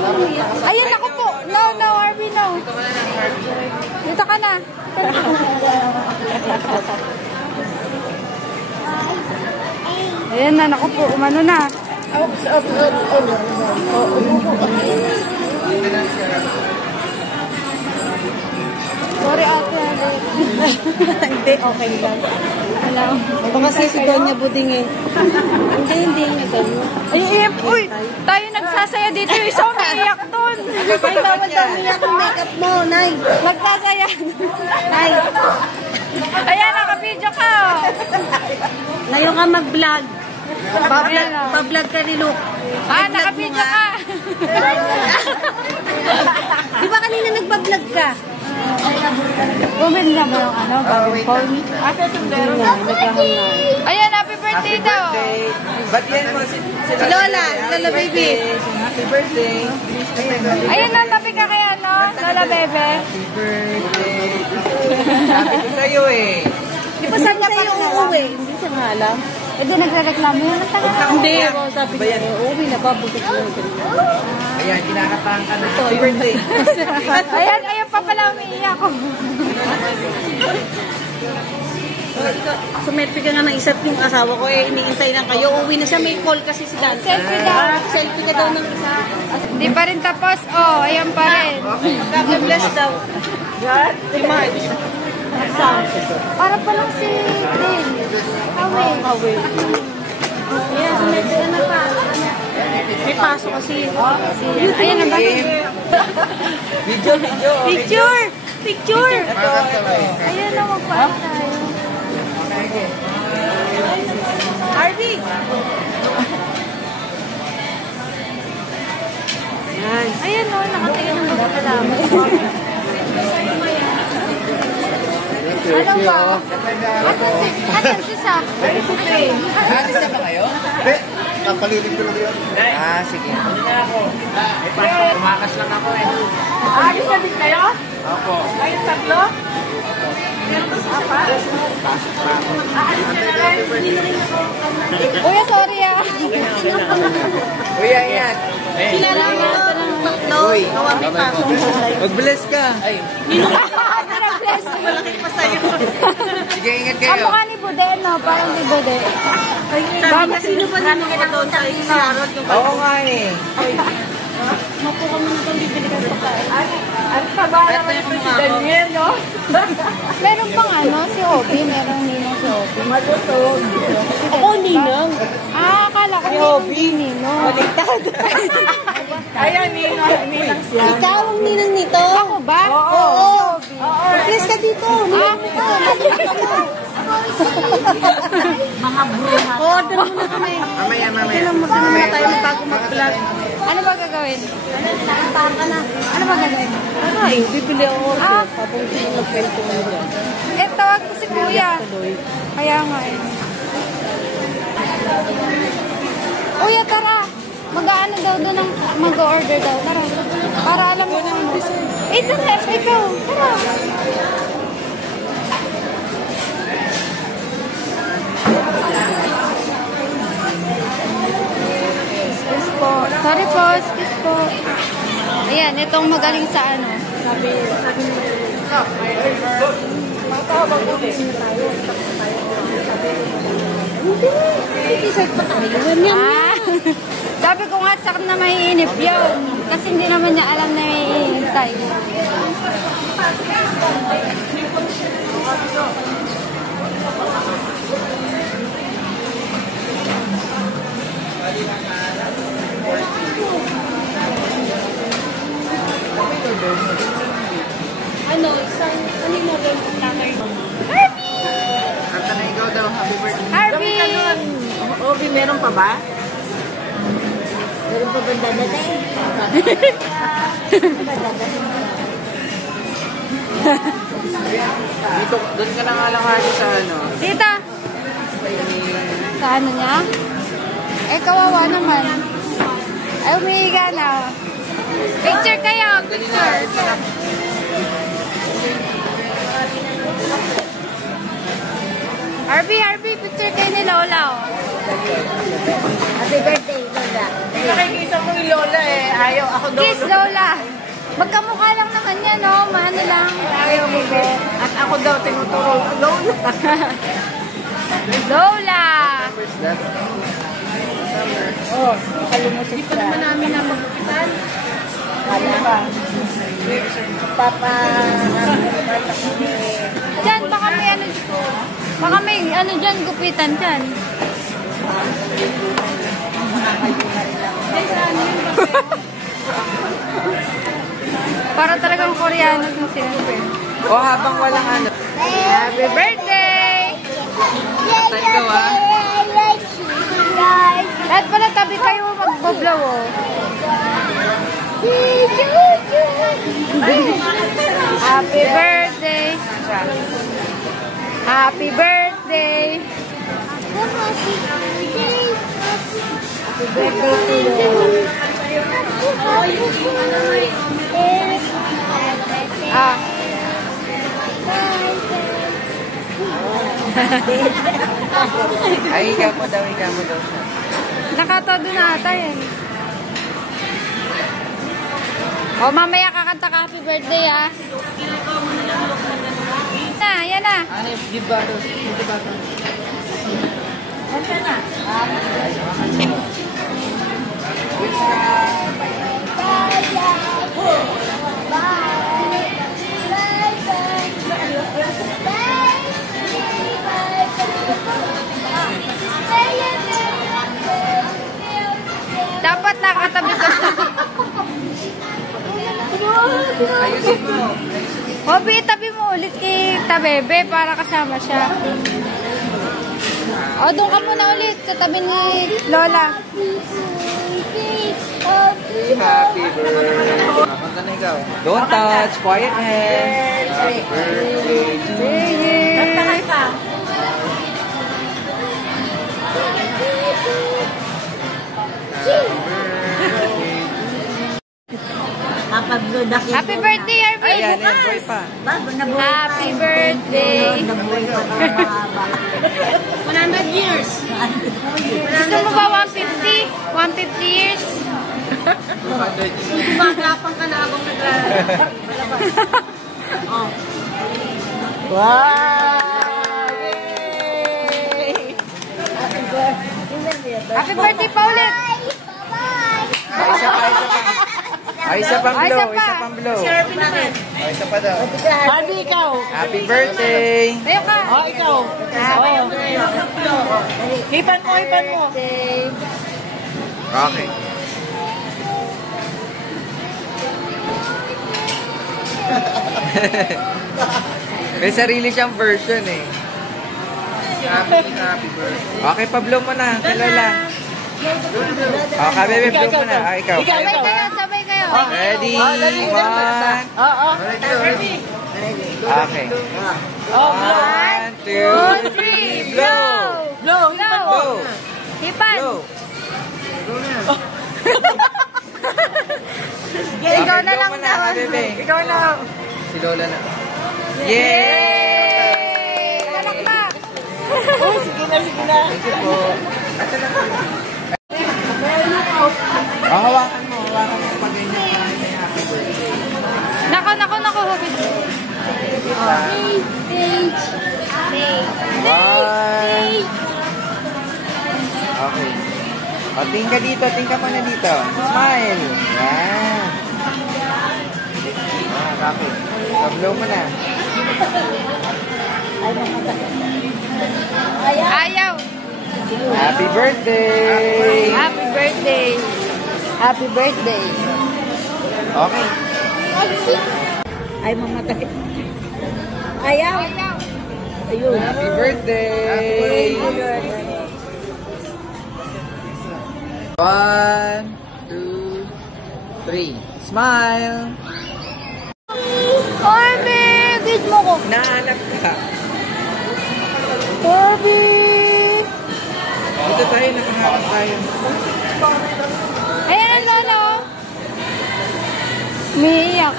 Ayun ako po. No, no, Arby, no. Dito ka na. Ayan na, naku po. Umano na. Sorry, ate. Hindi, okay lang. Hello. Ito kasi si Donya Buding eh. Hindi. Ay, uy! Tayo nagsasaya dito. Isa umiiyak doon. Ay, bawal daw umiyak ang makeup mo, Nay. Nagsasaya. Nay. Ayan, naka-video ka. Ngayon ka mag-vlog. Pa-vlog ka ni Luke. Ah, naka-video ka. Di ba kanina nagpa-vlog ka? Bumili na ba yung ano? Bagong phone? Ayan, happy birthday daw. Ba't yan mo si Lola baby. Happy birthday. Ayan na, tabi ka kaya, no? Lola Bebe. Happy birthday. Sabi ko sa'yo eh. Di ba sabi sa'yo uuwi? Hindi siya nga alam. Eh, di nagre-reklamo yun. Hindi, sabi niya, uuwi na ba? Butot mo. Ayan, kinakatahan ka na. Happy birthday. Ayan pa pala umiiyak ko. Sumelfie ka nga ng isa't yung asawa ko eh, iniintay lang kayo. Uuwi na siya, may call kasi si Dan. Selfie daw. Selfie ka daw ng isa. Di pa rin tapos. Oh, ayan pa rin. God-bless daw. God? Si Marge. Para palang si Din. Kawe. Ayan, sumelfie ka na pa. May paso kasi. Ayan na ba? Video. Picture! Ayan na, magpaano tayo. Harvey! Ayan o, nakatingin ng mga kalaman. Ano ba? Asan si Sa? Alis na ba kayo? Napalilig ko lang yun. Ah, sige. Tumakas lang ako eh. Alis na din kayo? Opo. Ayun, tatlo? Kuya, sorry ah. Kuya, yan. Kilala mo no? Uy. Gawa may paso. Mag-bless ka. Ay. Bless you. Malaki pa sa'yo. Sige, ingat Ang kayo. mukha ni Bude, no? Parang ni Bude. Sino ba naman ka doon sa Sarot? Oo nga eh. Mapo ka muna itong bibili ka sa tayo. Ang taba naman ito si Daniel, no? Meron pang ano, si Obi. Merong ninong si Obi. Matutog. Ako, Ninang. Ah, akala ko si Obi. Ninong. Baliktad. Ayan, ninang siya. Ikaw ang Ninang nito? Ako ba? Oo. Please ka dito. Ninang nito. Mga bruha. Order mo na kami. Mamaya. Mamaya tayo bago mag-vlog. Ano ba gagawin? Tahan ka na. Ano ba gagawin? Ay, bibili ako order. Papunsin mo nag-pento mo dyan. Eh, tawag ko si Kuya. Kaya nga eh. Kuya, tara. Mag-ano daw doon ang mag-order daw. Tara. Para alam mo na ano. Ito na, ikaw. Tara. Excuse po. Sorry po, excuse po. Ayan, itong magaling sa ano. Sabi mo. Matawag ko din. Hindi, t-shirt pa tayo. Ah, sabi ko nga tsak na maiinip yun. Kasi hindi naman niya alam na maiinintay. Ano, isang, ano yung model ng tatay? Harvey! At na ikaw daw, happy birthday. Harvey! Obi, meron pa ba? Meron pa ba dadating? Dito, doon ka na nga lang Harvey sa ano. Tita! Sa ano niya? Eh, kawawa naman. Ay, umihiga na. Picture kayo, picture. Harvey, picture kayo ni Lola. Oh. Happy birthday, Lola. Nakikisa mo yung Lola eh. Ayaw ako daw. Kiss, Lola. Magkamukha lang naman yan, no? Maano lang. Ayaw mo ba? At ako daw tinuturo. Lola. Lola! Where's that? Oh, kalumutin Hindi pa naman namin na magkapitan. Wala pa. Papa. Diyan, baka may ano, baka may ano dyan, gupitan dyan. Para talagang Koreano yung sinabi. O habang walang ano. Happy birthday! Patay ka wa. Lahat pala tabi kayo magbablaw, oh. Happy birthday! Happy birthday! Happy birthday to you. Ah. Ay, ikaw mo daw, ikaw mo daw. Nakatodo na ata yan. O, mamaya kakanta ka happy birthday, ah. Yan na. Ano yung give bato? Give bato. Dapat nakatabi ka. Ayusin mo. Hobi, tabi mo ulit kay Tabebe para kasama siya. O, doon ka muna ulit sa tabi ni Lola. Happy birthday. Kanta na ikaw. Don't touch. Quiet hands. Happy birthday to you. Kanta. Happy birthday, Arvin! Ayan, yan. Boy pa. Happy birthday! Nabuhay pa ng mahaba. 100 years! Gusto mo ba 150? 150 years? Gumagapang ka na akong Wow! Yay! Happy birthday pa ulit! Ay, isa pang Ay, isa blow. pa. Isa pang blow. Ay, isa pa daw. Harvey, ikaw. Happy birthday. Tayo ka! Oh, ikaw. Hipan mo, hipan mo. Okay. May sarili siyang version eh. Happy birthday. Okay, pa-blow mo na. Kilala. Okay, bebe, blow mo na. Ah, ikaw. Sabay kayo, sabay kayo. Ready? One. Oo. Okay. Oh, 1, 2, 3, blow! blow, hipan mo. Blow! Hipan! Blow! Ikaw na blow lang mo na, daw. bebe. Ikaw na. Si Lola na. Yay! Palakpak! Oh, sige na, sige na. Thank you po. Asa na po? Oh, hawakan mo. Hawakan mo pag ganyan ka. May happy birthday. Nako, nako, nako. Hubit. One. Okay. O, tingin ka dito. Tingin ka muna dito. Smile. Yan. Okay. Pablow mo na. Ayaw. Happy birthday! Happy birthday. Happy birthday. Okay. Ay, mamatay. Ayaw. Ayaw. Ayun. Happy birthday! 1, 2, 3. Smile! Orbe! Gid mo ko. Nahanap ka. Orbe! Dito tayo, nakaharap tayo. Ayan ang lolo. Umiiyak.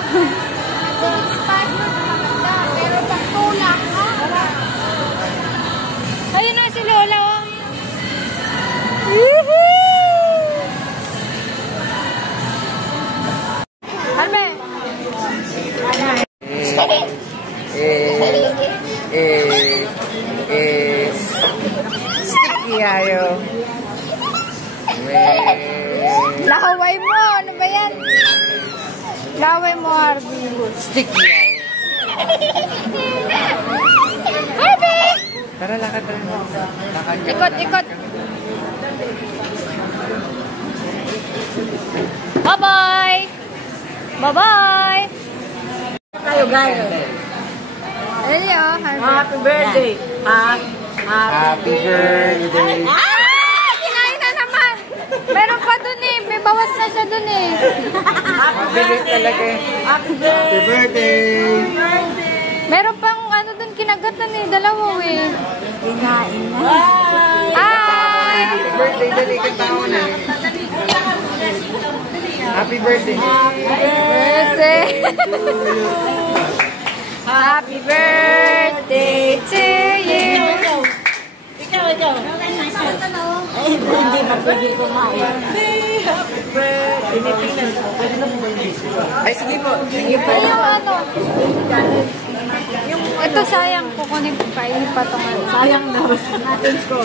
Pero pag tulak, ha? Ayun na si Lola, oh. Wait. Laway mo! Ano ba yan? Laway mo, Harvey. Stick yan. Harvey! Tara, lakad rin. Lakad ka. Ikot, ikot. Bye-bye! Bye-bye! Kayo, guys. Ayun yun, Harvey. Happy birthday. Happy birthday. Ah! Kinain na naman! Meron pa dun eh. May bawas na siya dun eh. Mabilis talaga eh. Happy birthday. Meron pang ano dun kinagatan eh. Dalawa eh. Kinain na. Ay! Happy birthday, dali ka tao na. Happy birthday. Birthday! Happy birthday to you! Ikaw. Ay, hindi ba pwede kumain? Happy birthday. Ay, sige po. Sige po. Ay, yung ano? Ito sayang. Kukunin ko kainin pa itong ano. Sayang na. Natin ko.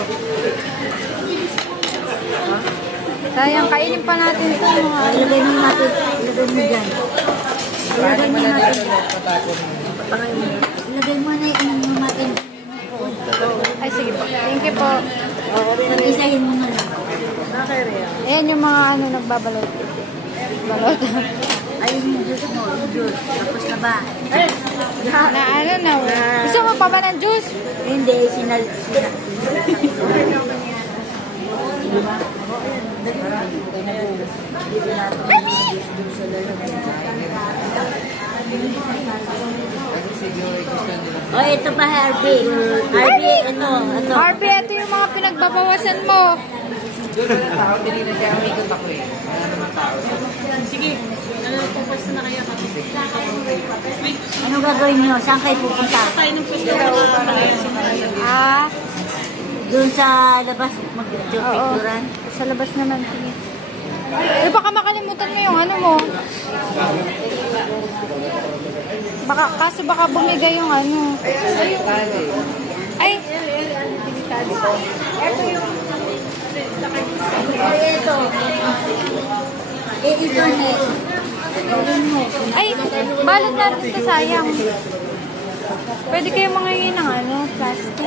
Sayang, kainin pa natin ito mga ano. Ilagay mo natin. Ilagay mo dyan. Ilagay mo natin. Ilagay mo na yung ano natin. Ay, sige po. Thank you po. Mag-isahin mo na lang. Ayan yung mga ano nagbabalot. Balot. Ay, yung juice mo. Yung juice. Tapos na ba? Na ano na. Gusto mo pa ba ng juice? Hindi. Sinal. Oh, ito pa, Harvey. Harvey, ito. Harvey, ito yung mga pinagbabawasan mo. Doon na tao, tinignan kaya umikot ako eh. Wala naman tao. Ano gagawin nyo? Saan kayo pupunta? Ah, Doon sa labas mag-picturean? sa labas naman. Sige. Eh, baka makalimutan mo yung ano mo. Kaso baka bumigay yung ano. Ay! Ito. Internet. Ay! Balot natin ito, sayang. Pwede kayo mangingi ng ano, plastic.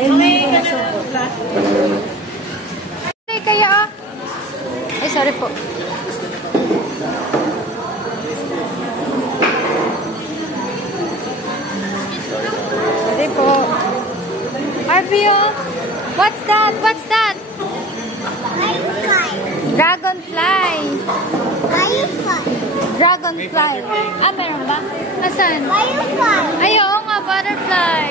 Ay, kaya ah. Ay, sorry po. Sorry po. Harvey, oh. What's that? What's that? Dragonfly. Dragonfly. Ah, meron ba? Asan? Ay, oo nga, butterfly.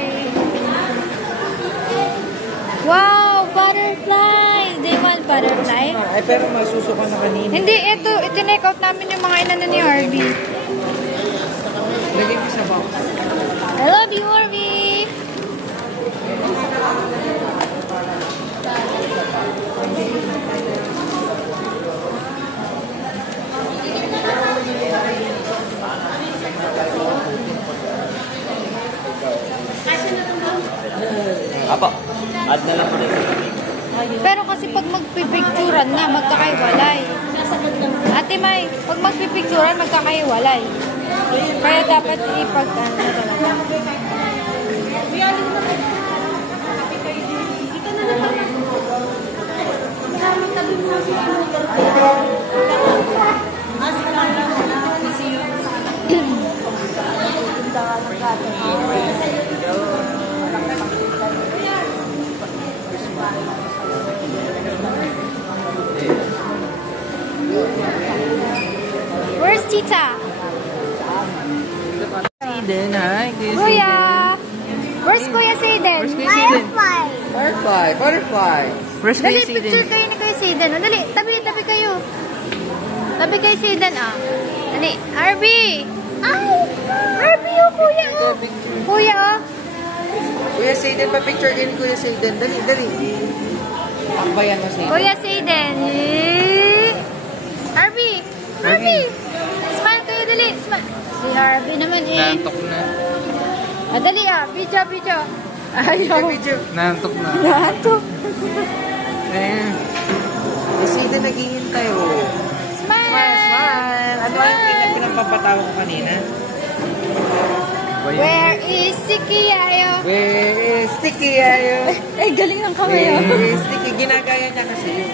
Wow, butterfly. Do you want butterfly? Ay, pero masusuka na kanina. Hindi, ito, itinake out namin yung mga inano ni Harvey. Lagay mo sa box. I love you, Harvey. Apo. Add na lang ulit. Pero kasi pag magpipicturan na, magkakaiwalay. Ate May, pag magpipicturan, magkakaiwalay. Kaya dapat ipag-ano talaga. Where's Tita? Aiden, hi. Kuya! Where's Kuya Saiden? Where's Kuya Saiden? Butterfly. Butterfly. Where's Dali, Kuya Saiden? picture kayo ni Kuya Saiden. O, dali, tabi kayo. Tabi kayo Saiden, ah. Dali, Harvey! Ay! Harvey, oh, Kuya, oh. Kuya, oh. Kuya Saiden, pa-picture din Kuya Saiden. Dali, dali. Akbayan mo Saiden. Kuya Saiden. Eh. Harvey! Harvey! Smile kayo, dali. Smile. Si Harvey naman, eh. Nantok na. Ah, dali, ah. Video. Ayaw. Nantok na. Nantok. Ayan. naghihintay, oh. Smile! Smile, smile! Ano yung pinagpapatawa ko kanina? Where is Sticky Yayo? Where is Sticky Yayo? Eh, galing ng kamay, oh. Where is Sticky? Ginagaya niya kasi yun.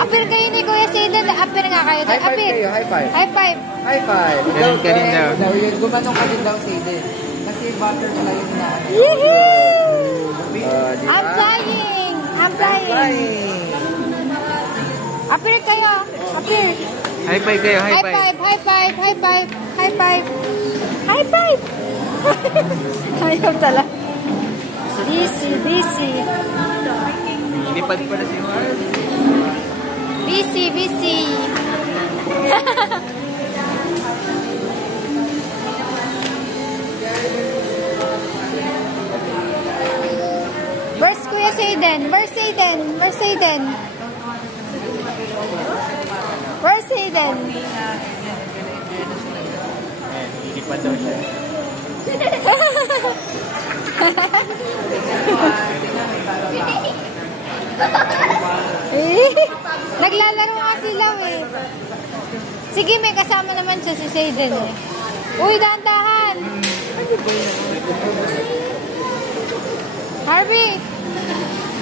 Apir kayo ni Kuya Zayden. Apir nga kayo. High five Apir. kayo, high five. High five. High five. Ganun ka din daw. Yun, gumanong ka din daw si Aiden. Kasi butterfly yung inaano. Yee-hee! Diba? I'm flying! I'm flying! Flying! Apir kayo! Apir! High five kayo, high High five. five! High five! High five! High five! High five! Ayaw tala. Busy! Busy! Lipad pa na si Mark. Busy! Busy! Where's Kuya Zayden? Where's Zayden? Where's Zayden? Where's Zayden? Lipad daw siya. Eh, naglalaro nga sila eh. Sige, may kasama naman siya si Zayden eh. Uy, dahan-dahan! Harvey!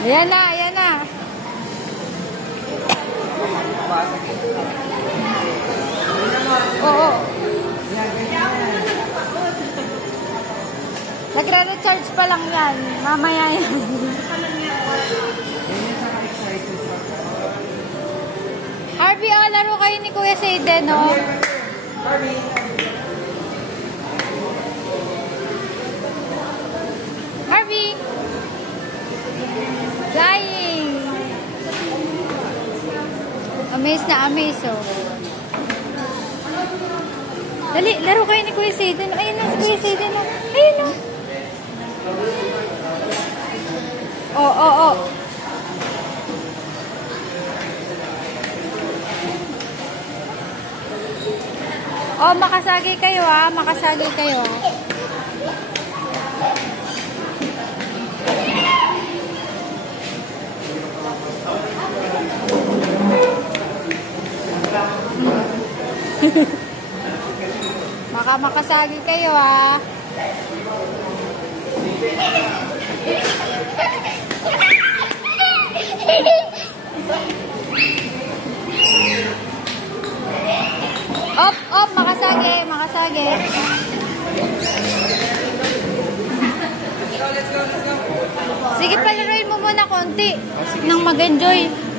Ayan na, ayan na. Oo. Nagre-recharge pa lang yan. Mamaya yan. Harvey, oh, laro kayo ni Kuya Zayden, oh. Harvey! Flying! Amaze na amaze, oh. Dali, laro kayo ni Kuya Zayden. Ayun na, si Kuya Zayden, oh. Ayun na. Oh, oh, oh. Oh, makasagi kayo ah. Makasagi kayo ah. Makasagi kayo ah. Op, op, makasagi, makasagi. Sige, palaruin mo muna konti nang mag-enjoy.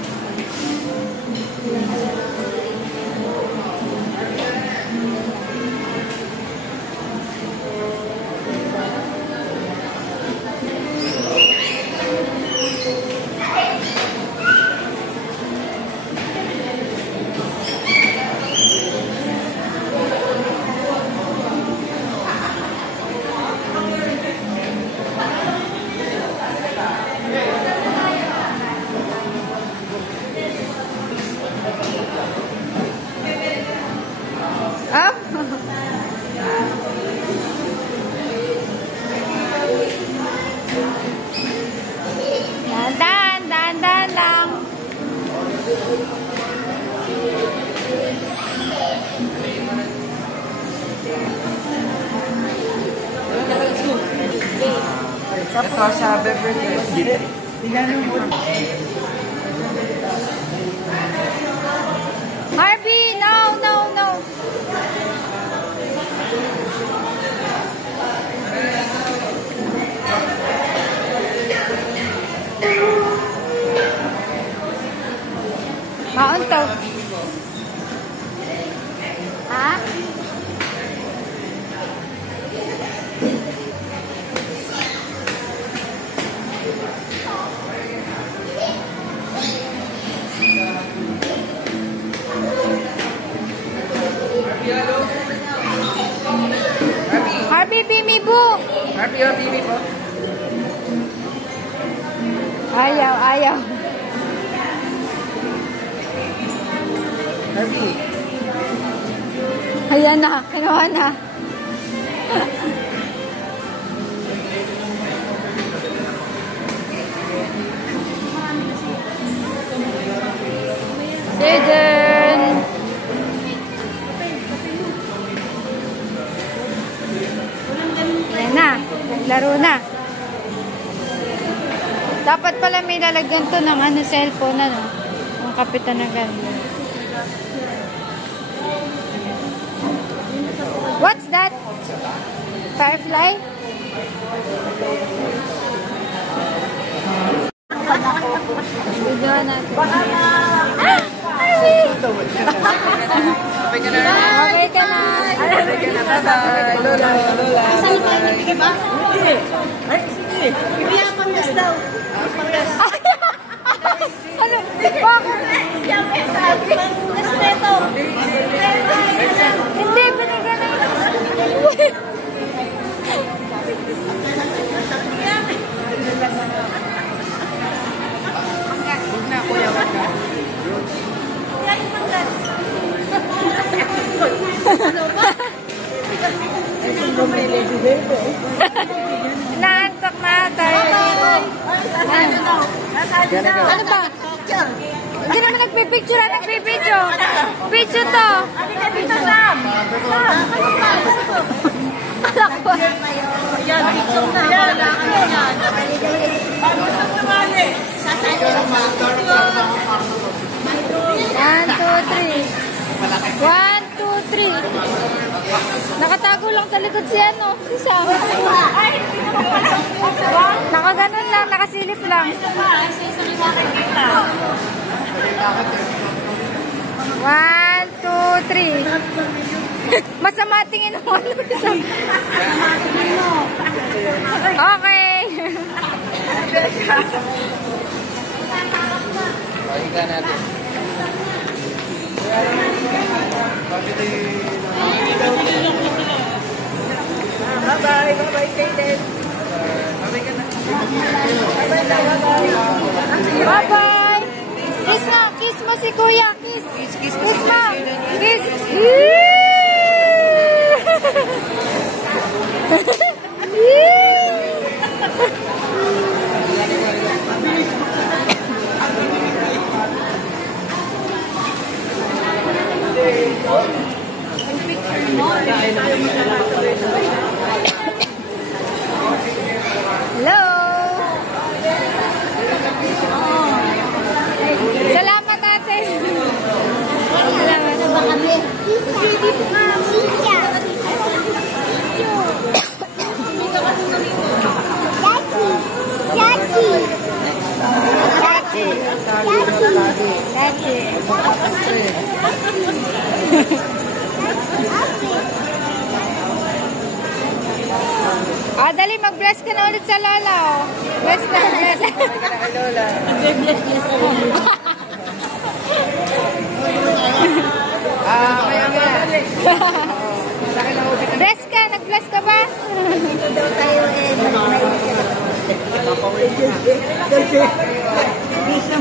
Up. Dahan lang. Ito sa Beverly. Harvey, no, no, no. Maon to. Ha? Harvey, Bimi bu. Happy, happy po. Ayaw, ayaw. Happy. Ayan na, kinuha na. Jaden! Yan na. Laro na. Dapat pala may lalagyan to ng ano, cellphone, ano? Ang kapitan na gano'n. What's that? Firefly? Video natin. Okay ka na. Okay ka na. Bye-bye. Lola. Lola. Ano? Hindi, binigyan na yun. Naantok na tayo. Ano ba? Hindi naman nagpipicture. Nagpipicture. Picture to. Picture Sam. Alakwa. Yan, picture na. Yan. One, two, three. 1, 2, 3. Nakatago lang sa likod si ano, si Sam. Nakaganon lang, nakasilip lang. 1, 2, 3. Masama tingin mo ano si Sam. Okay. Pakita natin. Bye-bye. Bye-bye, Jaden. Bye-bye. Kiss na. Kiss mo si Kuya. Kiss. Kiss mo. Kiss. Hello. Salamat ate. Salamat ba kami? Dali, mag-bless ka na ulit sa Lola. Oh. Bless na, bless. Lola. Bless ka, nag-bless ka ba? Dito daw tayo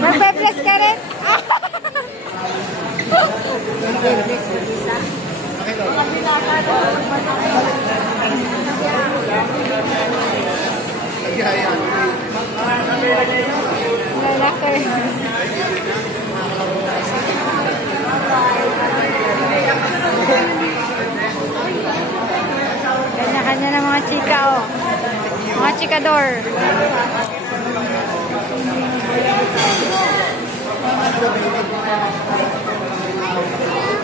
Magpe-bless ka rin? Lalaki. Kanya-kanya ng mga chika, oh. Mga chikador.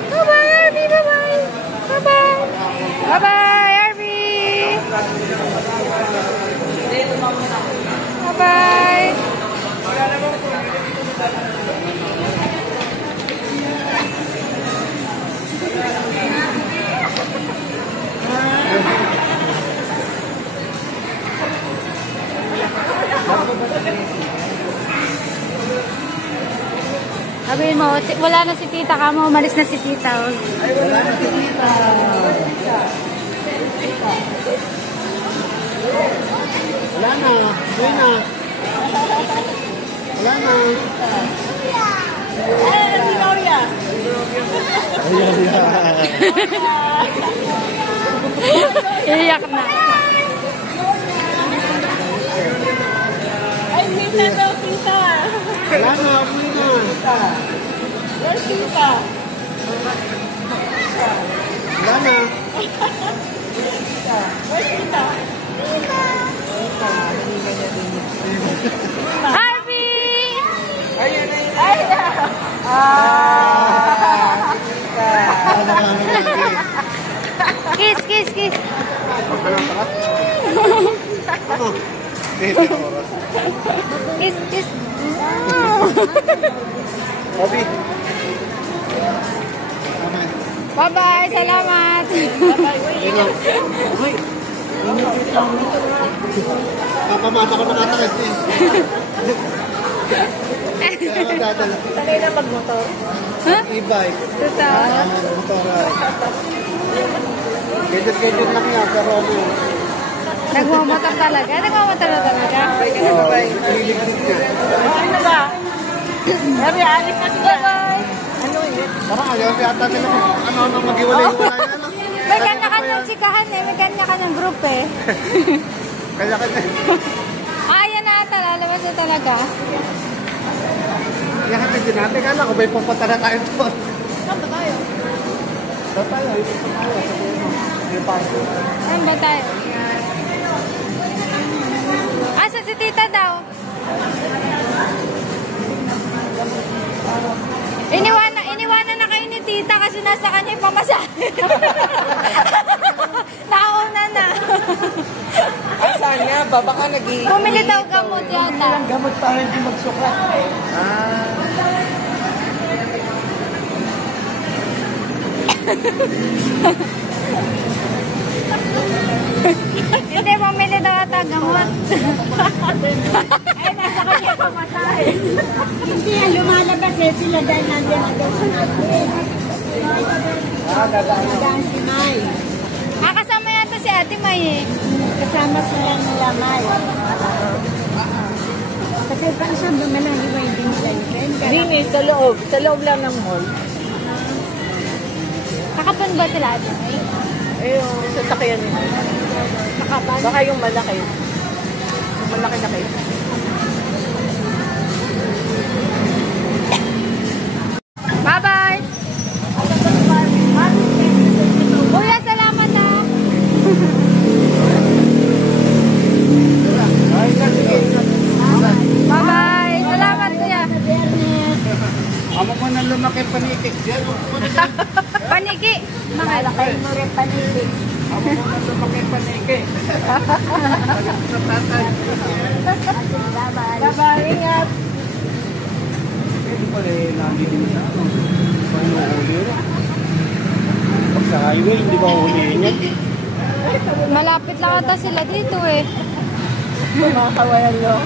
Bye-bye, Arby. Bye-bye. Bye-bye. Bye-bye, Arby. Bye-bye. Sabihin mo, wala na si tita ka mo, umalis na si tita. Oh. Ay, wala na si tita. Wala na. Wala na. Wala na. Ay, si Gloria. Iyak na. Ay, tita daw, tita. Wala na, uwi na. Where's Kiss, kiss, kiss. Kiss, kiss. Bobby. Bye-bye, salamat. Uy. Papamata ko na katakit eh. Sanay na magmotor. Ha? E-bike. Totoo? Motor. Gadget lang yan, pero ano. Nagmamotor talaga? Nagmamotor na talaga? Liliglig niya. Ano ba? Sabi, alis na sila. Bye-bye. Ano yun? Parang ayaw yata nila ano mag-iwalay-iwalay na ano. May kanya-kanyang chikahan eh. May kanya-kanyang group eh. Kanya-kanya. Ayan na ata. Lalabas na talaga. Iyahatid din natin. Kala ko may pupunta na tayo doon. Saan ba tayo? Doon tayo. May parko. Saan ba tayo? Asa si tita daw? Iniwanan na kayo ni tita kasi nasa kanya yung pamasahe. Nauna na. Saan nga ba? Baka nag-iingat. Bumili daw gamot yata. Gamot para hindi magsuka. Hindi, bumili daw ata gamot. Ay, nasa kanya pamasahe. Hindi yan, lumalabas eh sila dahil nandiyan na daw sa natin. Dadaan si May. Kasama yata si Ate May eh. Kasama sila nila May. Kasi paano siya dumalahiway din nila yun? Hindi, sa loob. Sa loob lang ng mall. Kakapan ba sila Ate May? Eh, yung sasakyan nila. Nakapan? Baka yung malaki. Yung malaki na kayo. Bye-bye! Kuya, salamat ah! Bye-bye! Salamat kuya! Amo mo na lumaki panikik. Paniki! Malaki mo rin panilig. Amo mo na lumaki panikik. Sa tatay. Bye-bye, ingat. Ito pala lagi din sa ano. Panuhuli na. Pag sa highway, hindi ba huliin yan? Malapit lang ata sila dito eh. Kumakawalan lo.